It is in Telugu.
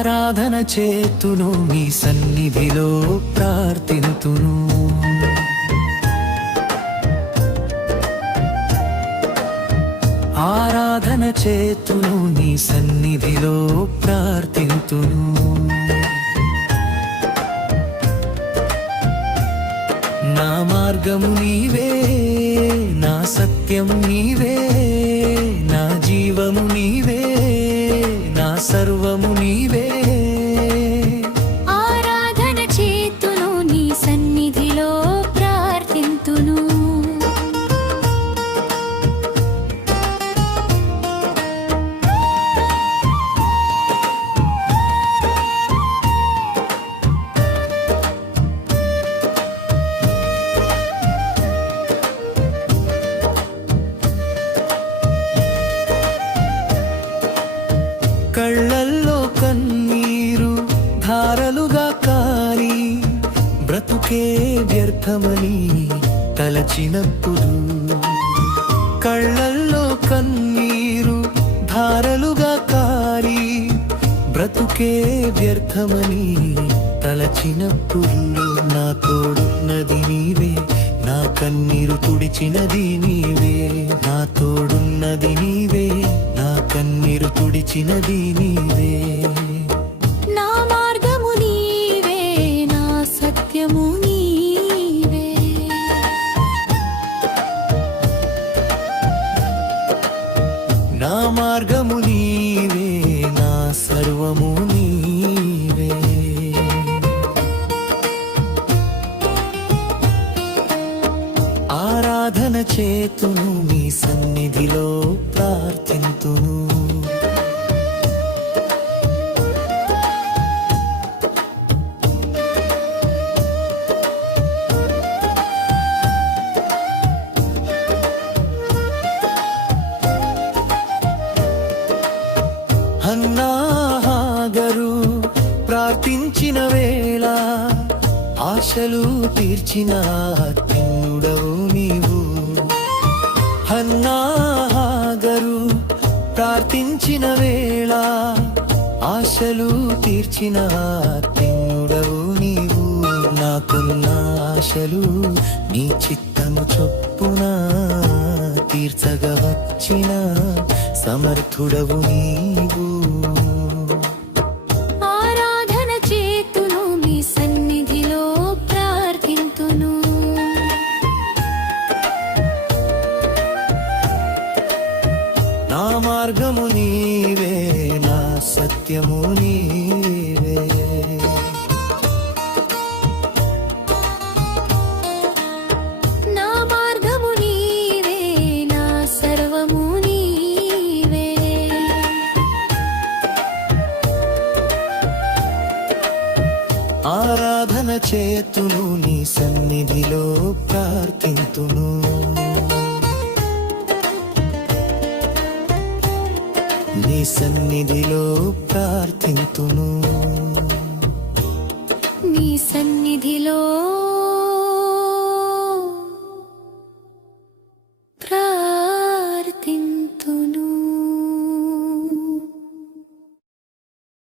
ఆరాధన చేతును నీ సన్నిధిలో ప్రార్థింతును. ఆరాధన చేతును నీ సన్నిధిలో ప్రార్థింతును. నా మార్గము నీవే, నా సత్యం నీవే, నా జీవము నీవే, నా సర్వము నీవే. ఆరాధన చేతును నీ సన్నిధిలో ప్రార్థింతును. కళ్ళల్లో కన్నీరు ధారలుగా కారి బ్రతుకే వ్యర్థమని తలచినప్పుడు, కళ్ళల్లో కన్నీరు ధారలుగా కారి బ్రతుకే వ్యర్థమని తలచినప్పుడు, నా తోడున్నది నీవే, నా కన్నీరు తుడిచినది నీవే. నా తోడున్నది నీవే, నా కన్నీరు తుడిచినది నీవే. నా మార్గము నీవే, నా సత్యము నీవే. నా మార్గము నీవే, నా సర్వము నీవే. ఆరాధన చేతును నీ సన్నిధిలో ప్రార్థింతును. హన్నా హాగరు ప్రార్థించిన వేళ ఆశలు తీర్చిన అత్యున్నతుడవు నీవు. హన్నా హాగరు ప్రార్థించిన వేళ ఆశలు తీర్చిన అత్యున్నతుడవు నీవు. నాకున్న ఆశలు నీ చిత్తము చొప్పున తీర్చగా వచ్చిన సమర్థుడవు నీవు. ఆరాధన చేతును నీ సన్నిధిలో ప్రార్థింతును. నా మార్గము నీవే, నా సత్యము నీవే. నా మార్గము నీవే, నా సర్వము నీవే. ఆరాధన చేతును నీ సన్నిధిలో ప్రార్థింతును. నీ సన్నిధిలో ప్రార్థింతును. నీ సన్నిధిలో